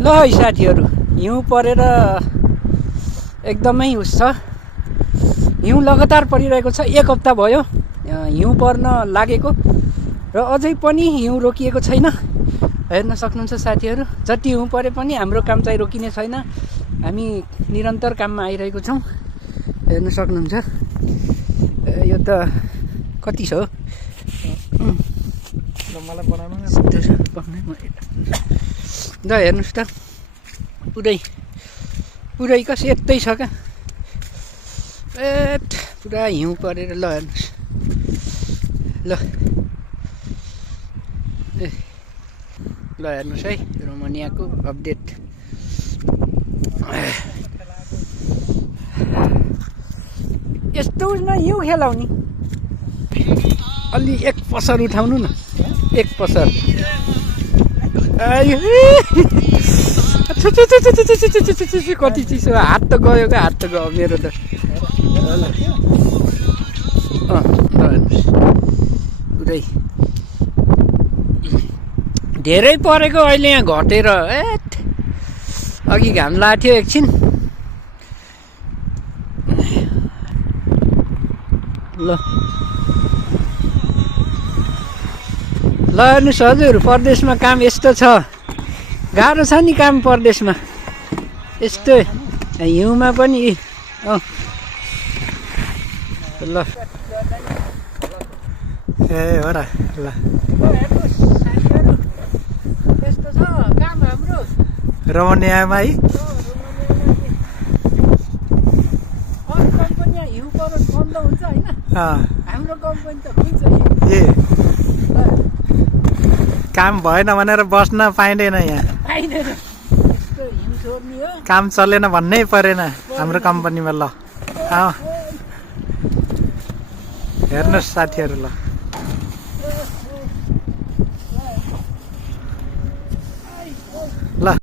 ल है साथीहरू, हिउँ परेर एकदमै उस छ। हिउँ लगातार परिरहेको छ, 1 हप्ता भयो हिउँ पर्न लागेको र अझै पनि हिउँ रोकिएको छैन। हेर्न सक्नुहुन्छ साथीहरू, जति हिउँ परे पनि हाम्रो काम चाहिँ रोकिने छैन। हामी निरन्तर काममा आइरहेको छौँ। हेर्न सक्नुहुन्छ, यो त कति छ हो मलाई बनाउनु न। ल हेर्नुहोस् त, पुरै कस यतै छ क्या। पुरा हिउँ परेर ल हेर्नुहोस् ल हेर्नुहोस् है, रोमानियाको अपडेट। यस्तो उसमा हिउँ खेलाउने अलि 1 पसर उठाउनु न, 1 पसर। कति चिसो, हात त गयो क्या, हात त गयो मेरो त। पुरै धेरै परेको, अहिले यहाँ घटेर अघि घाम लाग्थ्यो एकछिन। ल हेर्नुहोस् हजुर, परदेशमा काम यस्तो छ, गाह्रो छ नि काम परदेशमा। यस्तो हिउँमा पनि ल ए हो र ल यस्तो छ काम हाम्रो रोमानियामा है। अरू कम्पनी हिउँ परो बन्द हुन्छ होइन, हाम्रो कम्पनी त हुन्छ। ए काम भएन भनेर बस्न पाइँदैन यहाँ, पाइँदैन, यस्तो हिउँ छोड्ने हो। काम चलेन भन्नै परेन हाम्रो कम्पनीमा। ल हेर्नुहोस् साथीहरू, ल ल